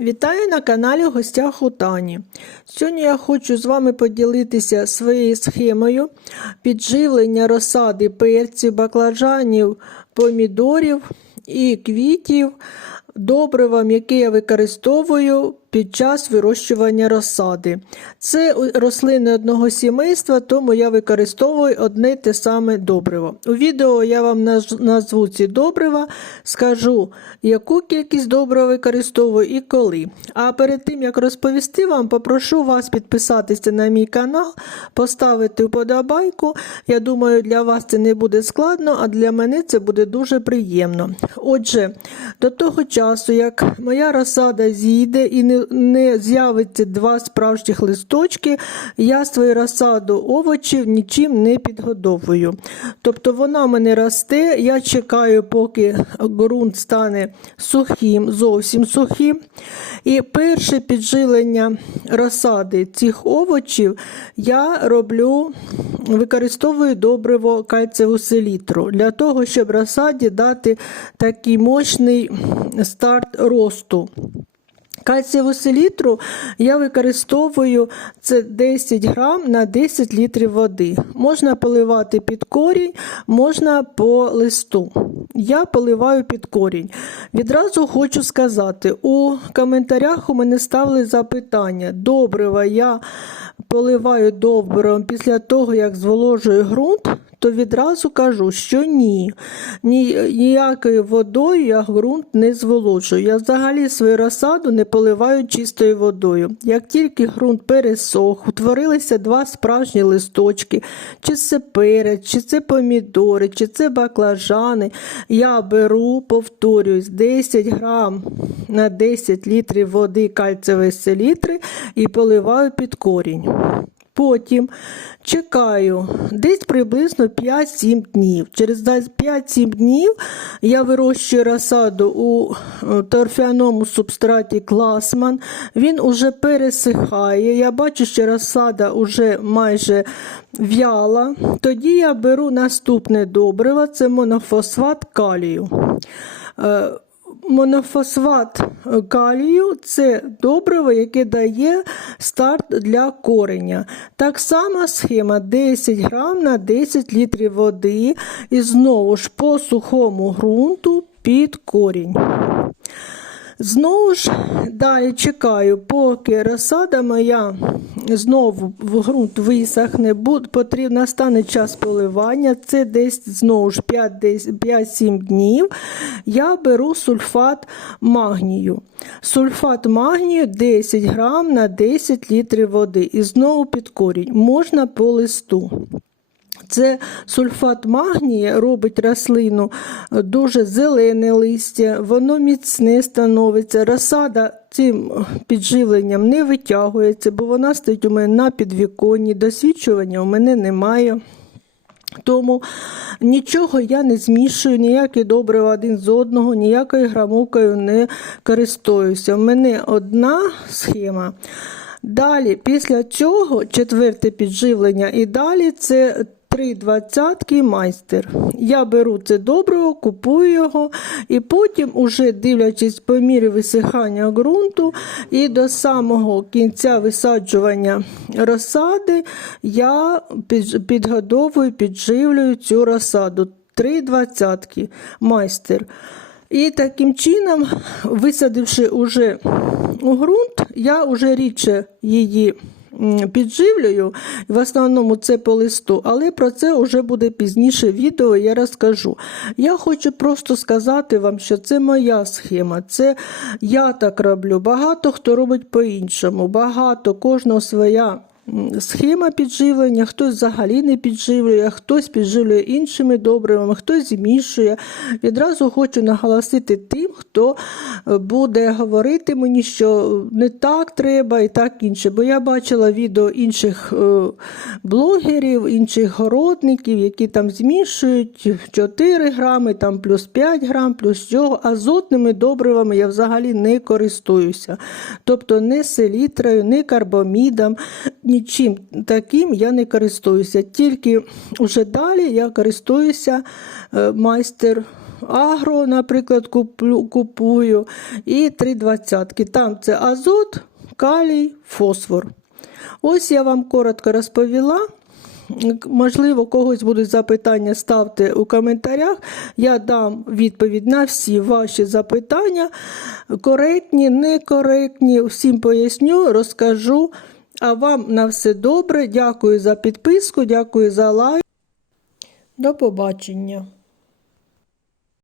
Вітаю на каналі в гостях у Тані. Сьогодні я хочу з вами поділитися своєю схемою підживлення розсади перців, баклажанів, помідорів і квітів добривом, яке я використовую під час вирощування розсади. Це рослини одного сімейства, тому я використовую одне те саме добриво. У відео я вам назву ці добрива, скажу, яку кількість добрива використовую і коли. А перед тим, як розповісти вам, попрошу вас підписатися на мій канал, поставити вподобайку. Я думаю, для вас це не буде складно, а для мене це буде дуже приємно. Отже, до того часу, як моя розсада зійде і не, не з'явиться два справжніх листочки, я свою розсаду овочів нічим не підгодовую. Тобто вона мене росте, я чекаю, поки ґрунт стане сухим, зовсім сухим. І перше підживлення розсади цих овочів я роблю, використовую добриво кальцеву селітру для того, щоб розсаді дати такий мощний старт росту. Кальцієву селітру я використовую це 10 грам на 10 літрів води. Можна поливати під корінь, можна по листу. Я поливаю під корінь. Відразу хочу сказати, у коментарях у мене ставили запитання. Добрива я поливаю добривом після того, як зволожую ґрунт, то відразу кажу, що ні. Ні ніякою водою я ґрунт не зволожую. Я взагалі свою розсаду не поливаю чистою водою. Як тільки ґрунт пересох, утворилися два справжні листочки, чи це перець, чи це помідори, чи це баклажани, я беру, повторюсь, 10 грам на 10 літрів води кальцевої селітри і поливаю під корінь. Потім чекаю десь приблизно 5-7 днів. Через 5-7 днів я вирощую розсаду у е, торфяному субстраті Класман. Він уже пересихає. Я бачу, що розсада вже майже в'яла. Тоді я беру наступне добриво це монофосфат калію. Е, Монофосфат калію це добриво, яке дає старт для кореня. Так само схема 10 грам на 10 літрів води і знову ж по сухому ґрунту під корінь. Знову ж далі чекаю, поки розсада моя знову в ґрунт висохне, потрібно стане час поливання, це десь знову ж 5-7 днів. Я беру сульфат магнію. Сульфат магнію 10 грам на 10 літрів води. І знову під корінь. Можна по листу. Це сульфат магнія робить рослину дуже зелене листя, воно міцне становиться. Розсада цим підживленням не витягується, бо вона стоїть у мене на підвіконні, досвідчування у мене немає. Тому нічого я не змішую, ніякі добрива один з одного, ніякою грамовкою не користуюся. У мене одна схема. Далі, після цього, четверте підживлення і далі це три двадцятки майстер. Я беру це добриво, купую його, і потім, уже дивлячись по мірі висихання ґрунту і до самого кінця висаджування розсади, я підгодовую, підживлюю цю розсаду. Три двадцятки майстер. І таким чином, висадивши уже у ґрунт, я вже рідше її підживлюю, в основному це по листу, але про це вже буде пізніше відео, я розкажу. Я хочу просто сказати вам, що це моя схема, це я так роблю. Багато хто робить по-іншому, багато, кожного своя. Схема підживлення, хтось взагалі не підживлює, хтось підживлює іншими добривами, хтось змішує. Відразу хочу наголосити тим, хто буде говорити мені, що не так треба і так інше. Бо я бачила відео інших блогерів, інших городників, які там змішують 4 грами, там плюс 5 грам, плюс цього. Азотними добривами я взагалі не користуюся. Тобто не селітрою, не карбомідом. Нічим таким я не користуюся. Тільки вже далі я користуюся майстер агро, наприклад, купую, і три двадцятки. Там це азот, калій, фосфор. Ось я вам коротко розповіла. Можливо, когось будуть запитання, ставте у коментарях. Я дам відповідь на всі ваші запитання. Коректні, некоректні, всім поясню, розкажу. А вам на все добре. Дякую за підписку, дякую за лайк. До побачення.